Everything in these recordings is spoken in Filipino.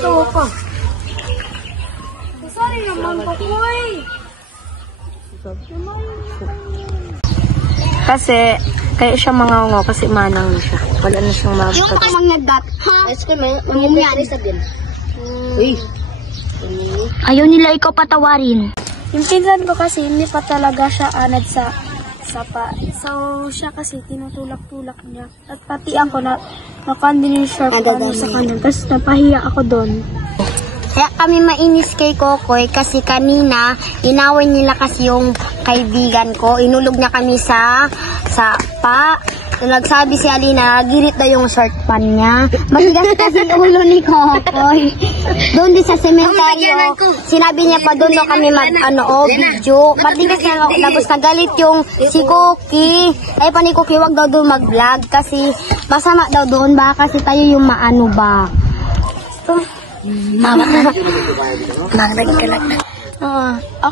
Tawa ka. Sorry naman po, Koy. Kasi, kaya siya mangango kasi manang na siya. Wala na siyang Yung pa kayo mangnagdat, ha? Yes, ko may mangyayari sa din. Uy. Ayaw nila ikaw patawarin. Yung pinsan ko kasi hindi pa talaga siya anad sa sapa. So, siya kasi tinutulak-tulak niya. At pati ako na nakandinin siya kami sa kanya. Tapos napahiya ako doon. Kaya kami mainis kay Kokoy kasi kanina inaway nila kasi yung kaibigan ko. Inulog niya kami sa pa. Nagsabi si Alina, girit daw yung short pan niya. Matigas kasi ulo ni Kokoy. Doon din sa sementeryo, sinabi niya pa doon daw kami video. Matigas na tapos nagalit yung si Cookie. Ay pa ni Cookie, wag daw doon mag-vlog kasi masama daw doon ba kasi tayo yung maano ba. Mangrag ka lang.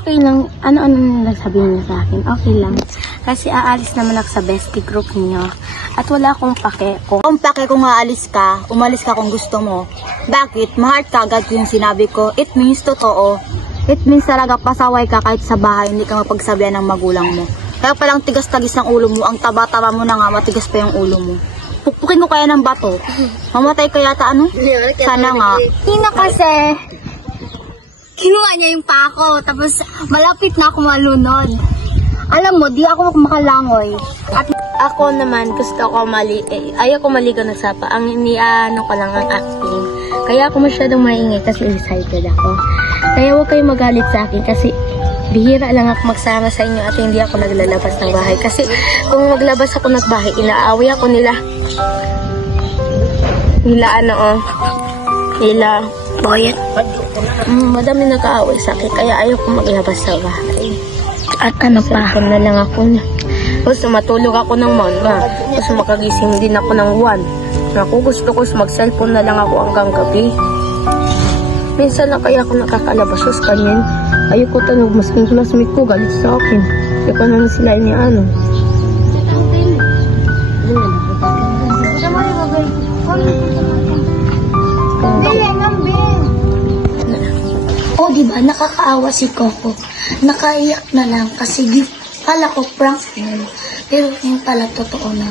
Okay lang. Ano nagsabihin niya sa akin? Okay lang. Kasi aalis naman ako sa bestie group niyo. At wala akong pake. Kung pake kung aalis ka, umalis ka kung gusto mo. Bakit? Ma-heart ka agad yung sinabi ko. It means totoo. It means talaga pasaway ka kahit sa bahay, hindi ka mapagsabihan ng magulang mo. Kaya palang tigas-tagis ng ulo mo, ang taba-taba mo na nga, matigas pa yung ulo mo. Pukpukin mo kaya ng bato. Mamatay ka yata ano? Sana nga. Tina kasi, kinuha niya yung pako, tapos malapit na ako malunod. Alam mo, di ako makalangoy. At ako naman, gusto ko ayaw ko maligo na sapa. Ang iniano ko lang ang acting. Kaya ako masyadong maingay kasi excited ako. Kaya huwag kayong magalit sa akin kasi bihira lang ako magsama sa inyo at hindi ako naglalabas ng bahay. Kasi kung maglabas ako ng bahay, inaaway ako nila Boyet. Madami nag-aaway sa akin, kaya ayaw ko maglabas sa bahay. At ano pa? Cellphone na lang ako na. Gusto matulog ako ng manga. Gusto makagising din ako ng 1. Gusto ko mag-cellphone na lang ako hanggang gabi. Minsan na kaya ako nakakalabas sa kanyan. Ayoko tanong, mas yung classmate ko galit sa akin. Ikaw na sila iniano. Oh, diba? Nakakaawa si Coco. Nakaiyak na lang kasi pala ko prank yun. Pero yung pala totoo na.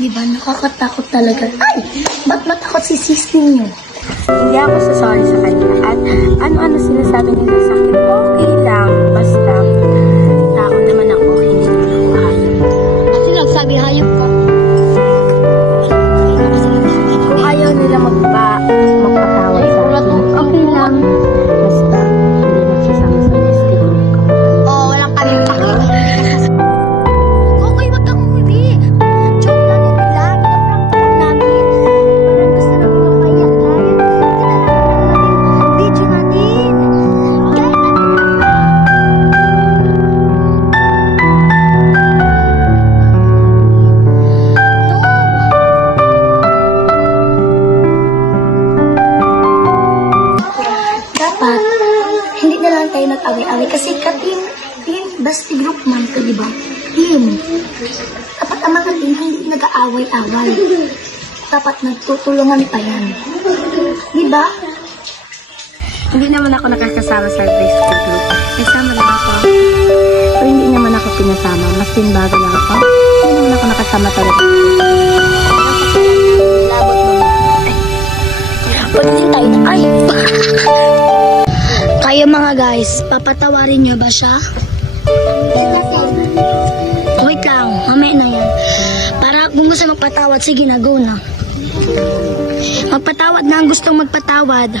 Diba? Nakakatakot talaga. Ay! Ba't matakot si sister niyo? Hindi ako sasali sa kanya. At ano-ano sinasabi nila sa akin, okay lang. Basta, tao naman ako, hindi naman ako hayop. At sila nagsabi hayop ka. Kung ayaw nila magpatawad sa akin, okay lang. Basta, hindi nagsasama sa bestie group ko. Oo, walang kaming pake. Okay, wag kang huli. Joke lang yun nila. Ginaprank lang namin. Parang gusto namin yung kayak namin. Video natin. Dapat, hindi na lang tayo nag-away-away kasi ka-team bestie group man ka, diba? Team. Dapat ang mga team hindi nag-aaway-away. Dapat nagtutulungan pa yan. Diba? Hindi naman ako nakakasama sa bestie group. Kasama lang ako. Pero hindi naman ako pinasama. Mas tinbago lang ako. Hindi naman ako nakasama talaga. Labot mo. Pagdating tayo na, ay! Kayo mga guys, papatawarin nyo ba siya? Wait lang, mamaya na yan. Para kung gusto magpatawad, sige na, go na. Magpatawad na ang gustong magpatawad.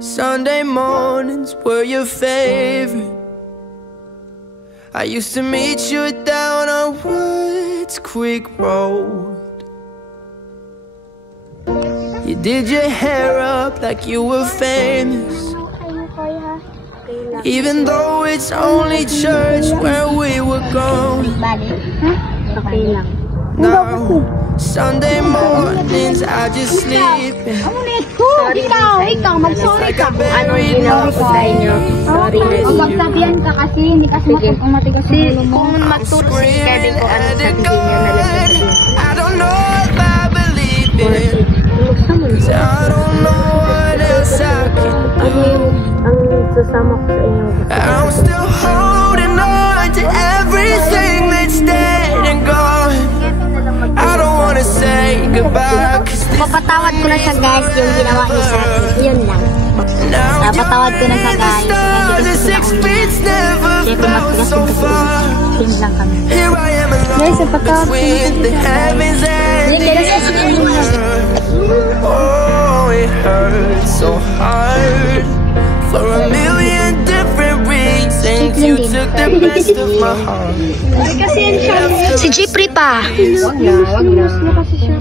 Sunday mornings were your favorite. I used to meet you down on Woods Creek Road. You did your hair up like you were famous, even though it's only church where we were going. Okay lang. No, Sunday mornings I just sleep in. Ikaw, mag-sorry ka. Ano ginawa ko sa inyo? Sorry na O magsabihan ka kasi, hindi kasi matigas yung ulo mo. Kung magtulog si Kevin ko, ano sabihin niyo na lang. I don't know if I believe sasama ko sa inyo. I'm still holding on to everything that's dead and gone. I don't wanna say goodbye, 'cause this Papatawad ko na siya guys yung ginawa niya sa akin. Yun lang. now Napatawad ko na siya guys. stars and 6 feet never felt so far. Team lang kami. Here I am Guys, alone napatawad ko na between the heavens and the earth. Oh, it hurts so hard for a million different reasons. You took the best of my heart. Si Jeffrey pa. Minus mo kasi siya.